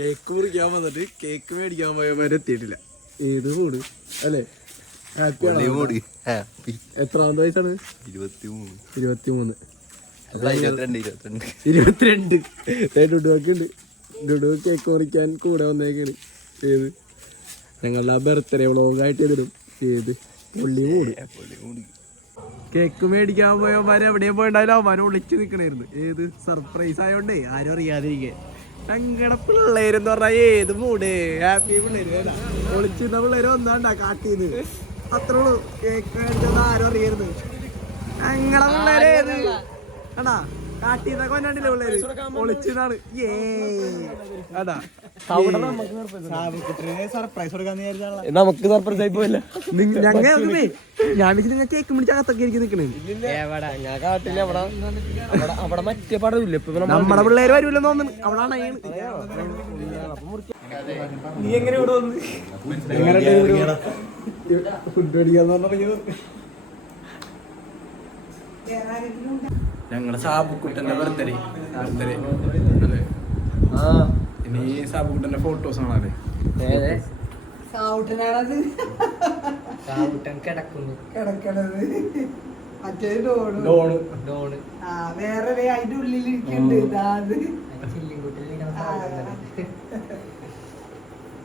Cake മുറിക്കാൻ വന്നിട്ട് cake മേടിക്കാൻ പോയവരെ എത്തിയിട്ടില്ല. ഏത് മൂട് അല്ലേ? എത്രാമത്തെ വയസ്സാണ്? 23. ഡുഡു കേക്ക് മുറിക്കാൻ കൂടെ വന്നേക്കാണ്. ഏത് ഞങ്ങളുടെ ആ ബർത്ത്ഡേ വ്ളോഗായിട്ട് ഇതിടും. ഏത് പൊള്ളി മൂട്. കേക്ക് മേടിക്കാൻ പോയവന്മാര് എവിടെയും പോയിണ്ടായാലും അവന്മാരെ ഒളിച്ച് നിക്കണായിരുന്നു. ഏത് സർപ്രൈസ് ആയോണ്ടേ ആരും അറിയാതിരിക്കേ. ഞങ്ങളുടെ പിള്ളേരെന്ന് പറഞ്ഞാൽ ഏത് മൂട് ഹാപ്പി പിള്ളേര് ഒളിച്ചിരുന്ന പിള്ളേര് വന്നാണ്ടാ കാട്ടീന്ന്. അത്രേ ഉള്ളൂ. കേക്ക് മേടിച്ചത് ആരും അറിയരുത്. ഞങ്ങളെ പിള്ളേര് ഏത് അടാ കാട്ടീന്നൊക്കെ വന്നിട്ടില്ലേ പിള്ളേര് ഒളിച്ചിന്നാണ്. നമുക്ക് സർപ്രൈസ് ആയി പോയില്ല. ഞങ്ങൾ ഞാൻ നിങ്ങൾ കേക്ക് പിടിച്ച അകത്തൊക്കെ എനിക്ക് നിക്കണേ. അവിടെ മറ്റേ പടമില്ല. നമ്മുടെ പിള്ളേര് വരൂല്ലെന്ന് തോന്നുന്നു. അവിടെ നീ എങ്ങനെ ഇവിടെ വന്ന് ഫുഡ് മേടിക്കാന്ന് പറഞ്ഞ ഞങ്ങളുടെ സാബുക്കുട്ടന്റെ ബർത്ത്ഡേ ഇനി സാബുക്കുട്ടന്റെ ഫോട്ടോസ് ആണല്ലേ? വേറെ അതിന്റെ ഉള്ളിലിരിക്കുന്നുണ്ട്.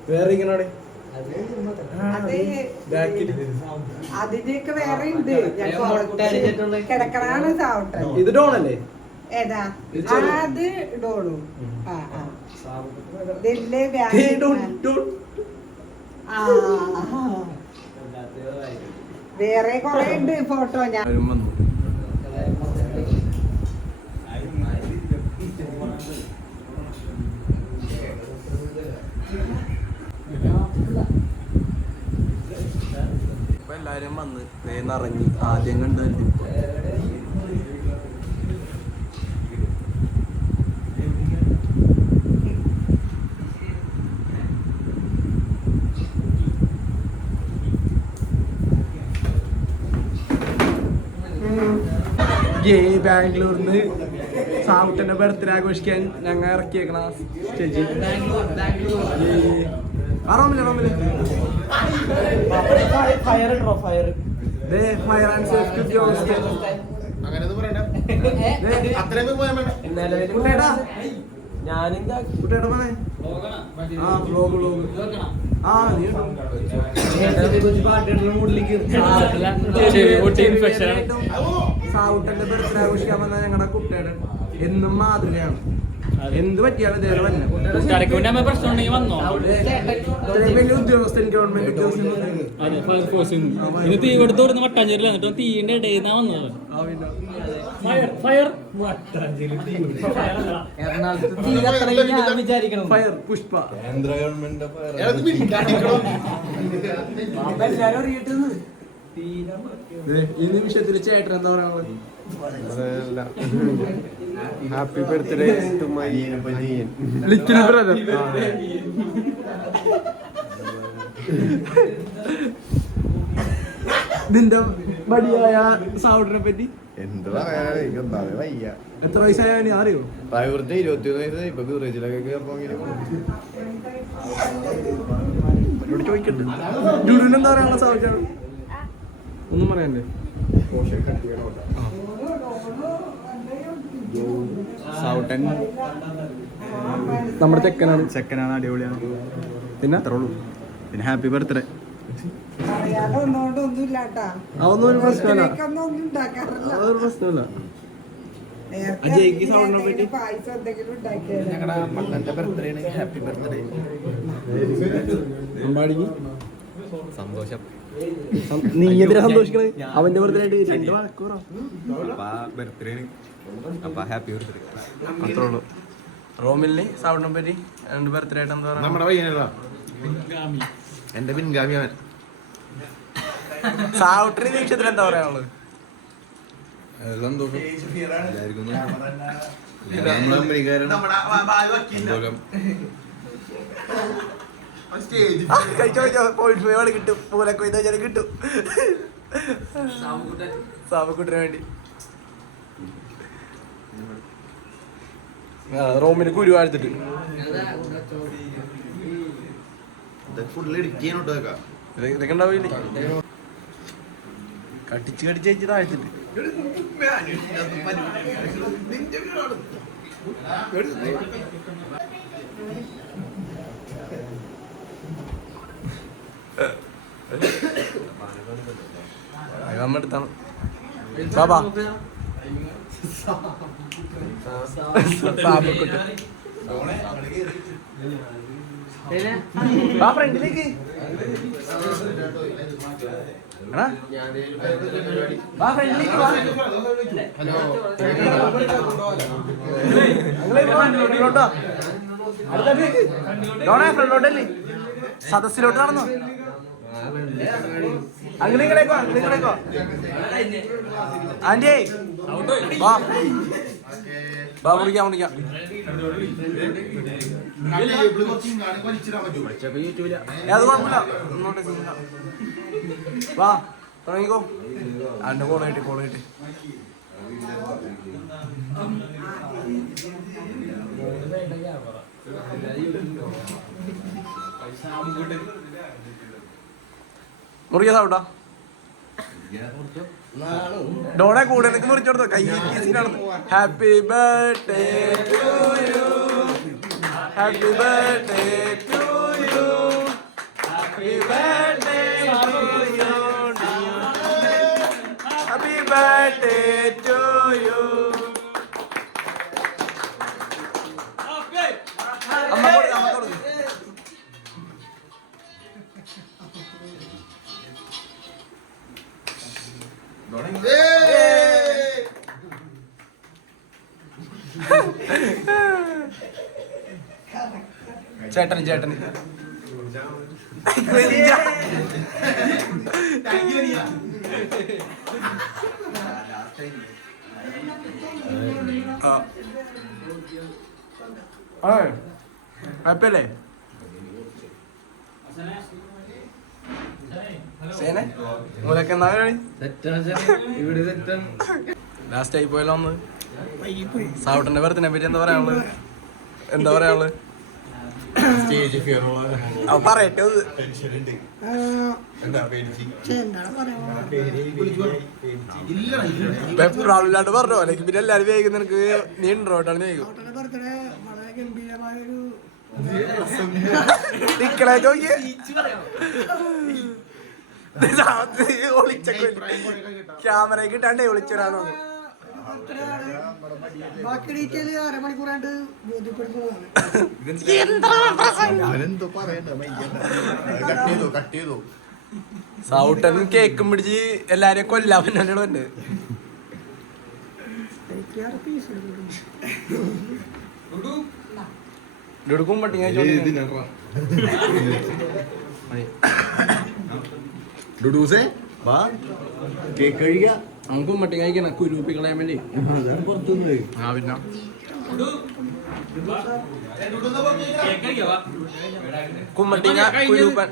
വേറെ ഇങ്ങനെ അതിന്റെയൊക്കെ വേറെ ഉണ്ട്. കിടക്കണാണ് സാവട്ടൻ. ഇത് ഡോണല്ലേ? ഏതാ അത് ഡോണു. വേറെ കൊറേ ഉണ്ട് ഫോട്ടോ. ഞാൻ ഇപ്പൊ എല്ലാരും വന്ന് നിറഞ്ഞ് ആദ്യം കണ്ടു. ബാംഗ്ലൂരിന്ന് സാവുട്ടന്റെ ബർത്ത്ഡേ ആഘോഷിക്കാൻ ഞങ്ങൾ ഇറക്കിയേക്കണ ചേച്ചി. ഫയർ ആൻഡ് സേഫ്റ്റി ഉദ്യോഗസ്ഥൻ. ഞാനെന്താ കുട്ടിയുടെ മോനെ വ്ലോഗ് സാവുട്ടന്റെ ബർത്ത്ഡേ ആഘോഷിക്കാൻ വന്ന ഞങ്ങളുടെ കുട്ടിയുടെ എന്നും മാതൃകയാണ്. എന്ത് പറ്റിയാണ് വലിയ ഉദ്യോഗസ്ഥൻ, ഗവൺമെന്റ് ഉദ്യോഗസ്ഥൻ. തീ കൊടുത്തോടുന്ന മട്ടാഞ്ചേരിയിൽ വന്നിട്ട് തീന്റെ ഇടയിൽ നിന്നാ വന്നത്. വിചാരിക്കണം ഫയർ പുഷ്പ കേന്ദ്ര ഗവൺമെന്റ് ഈ നിമിഷത്തിൽ ചേട്ടൻ എന്താ പറയാനുള്ളത്? Happy birthday to my little brother. നിന്റെ മടിയായ സാവുട്ടിനെ പറ്റി എന്ത് പറയാ? വയ്യ. എത്ര വയസ്സായ അറിയോ? പ്രായപൂർത്തി 21 വയസ്സായി. ഇപ്പൊ ബിവറേജിലൊക്കെ ചോദിക്കട്ടെ. ഡുഡുനെന്താ പറയാനുള്ള സാധിച്ചാണ്? ഒന്നും പറയണ്ടേ? സൗട്ടൻ നമ്മുടെ ചെക്കനാണ്. അടിപൊളിയാണ്. പിന്നെ അത്രേ ഉള്ളൂ. പിന്നെ ഹാപ്പി ബർത്ത്ഡേ. അതൊന്നും ഒരു പ്രശ്നമല്ല. അതൊരു പ്രശ്നമല്ല. അജയ്ക്ക് സൗണ്ടിനെ പറ്റി ഞങ്ങളുടെ മണ്ണന്റെ ബർത്ത്ഡേ ആണ്. Happy birthday. അമ്പാടിക്ക് സന്തോഷം. നീ എന്തിനാ സന്തോഷിക്കണേ? അവന്റെ ബർത്ത്ഡേ ആയിട്ട് 2 മണിക്കൂറാ. ബർത്ത്ഡേ അപ്പൊ ഹാപ്പി ബർത്ത്ഡേ. അത്രേ ഉള്ളൂ. റോമിലിന് സൗണ്ടിനെ പറ്റി 2 ബർത്ത്ഡേ ആയിട്ട് എന്താ പറയാ? നമ്മുടെ പയ്യനല്ല, എന്റെ പിൻഗാമി അവൻ. സാവുട്ടിന് നിമിഷത്തിൽ എന്താ പറയാനുള്ളത്? സന്തോഷം. കിട്ടും. പൂലക്കൊയ്ത് കിട്ടും സാബുക്കുട്ടിന് വേണ്ടി. റോമിന് കുരുവാഴ്ത്തിട്ട് ഫുള്ള് എഡിറ്റ് ചെയ്യാനോട്ട് ഇതൊക്കെ ഉണ്ടാവില്ലേ കടിച്ച് കടിച്ച് വെച്ച് താഴ്ത്തിട്ട് അമ്മ എടുത്താണ് ബാബാ ഫ്രണ്ടിലേക്ക് ഫ്രണ്ടിലോട്ടല്ലേ സദസ്സിലോട്ട് നടന്നോ അങ്ങനെയൊക്കെ ആന്റി വാ വിളിക്കാം അത് കുഴപ്പമില്ല വാ തുടങ്ങിക്കോ അന്റെ കോളായിട്ട് മുറിയാ ഡോണെ കൂടെ നിനക്ക് മുറിച്ചോടത്തോ കൈ happy birthday to you happy birthday to you happy birthday to you happy birthday to you അമ്മ കൊടുക്കും ചേട്ടന് ഹാപ്പിയല്ലേ ലാസ്റ്റ് ആയി പോയല്ലോ ഒന്ന് സാവട്ടന്റെ ബർത്ത്ഡേ പറ്റി എന്താ പറയാനുള്ളത് സ്റ്റേജ് ഫിയർ പറയട്ടെ വെപ്രാളില്ലാണ്ട് പറഞ്ഞോ അല്ലെങ്കിൽ പിന്നെ എല്ലാരും വേഗം നിനക്ക് നീ ഇൻട്രോട്ടാണ് വേഗം നിക്കളെ നോക്കിയേ ക്യാമറ കിട്ടാണ്ടേ വിളിച്ചൊരാണോ സൗട്ടൻ കേക്കും പിടിച്ച് എല്ലാരെയും കൊല്ലാൻ പറ്റുന്നുണ്ട് എടുക്കും പട്ടിങ്ങ ഡുഡൂസേ വാ കേക്ക് കഴിക്ക നമുക്കും മട്ടി കഴിക്കണം കുരുപ്പി കളയാൻ വേണ്ടി ആ പിന്നെ കുമ്മട്ടിങ്ങ കുരൂപ്പൻ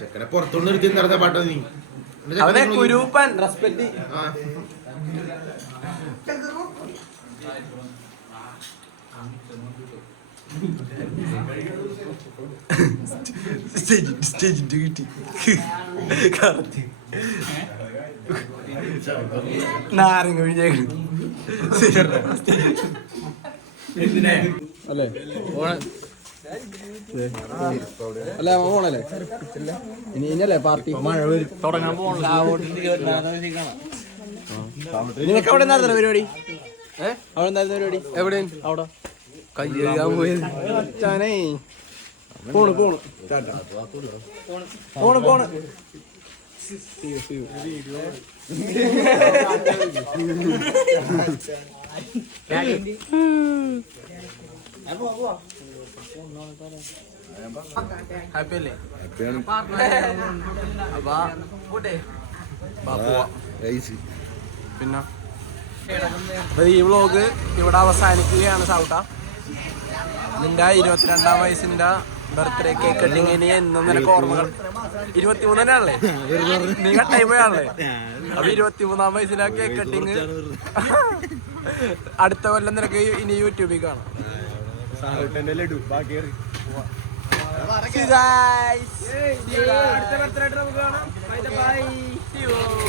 ചെക്കനെ പുറത്തുനിന്ന് എടുത്ത് നടന്ന പാട്ടോ നീ അവനെ കുരൂപ്പൻ റെസ്പെക്ട് സ്റ്റേജിന്റെ കിട്ടി നാരങ്ങ അല്ലേ അല്ല ഓണല്ലേ ഇനിയല്ലേ പാർട്ടി മഴ തുടങ്ങാൻ നിനക്ക് അവിടെ എന്തായിരുന്നു പരിപാടി അവിടെ എന്തായിരുന്നു പരിപാടി എവിടെ അവിടെ കൈ കഴുകാൻ പോയത് അച്ഛനേ പോണ് ഹാപ്പി അല്ലേ പിന്നെ ഈ വ്ളോഗ് ഇവിടെ അവസാനിക്കുകയാണ് സൗട്ട. നിന്റെ 22ാം വയസ്സിന്റെ ബർത്ത്ഡേ കേക്ക് കട്ടിങ്ങിന് എന്നും നിനക്ക് ഓർമ്മകൾ 23 തന്നെയാണല്ലേ നീ കട്ടായി പോയാണല്ലേ. അപ്പൊ 23ാം വയസ്സിലെ കേക്ക് കട്ടിങ് അടുത്ത കൊല്ലം നിനക്ക് ഇനി യൂട്യൂബിൽ കാണാം. അടുത്ത ബർത്ത്ഡേ ആയിട്ട് നമുക്ക് കാണാം. ബൈ.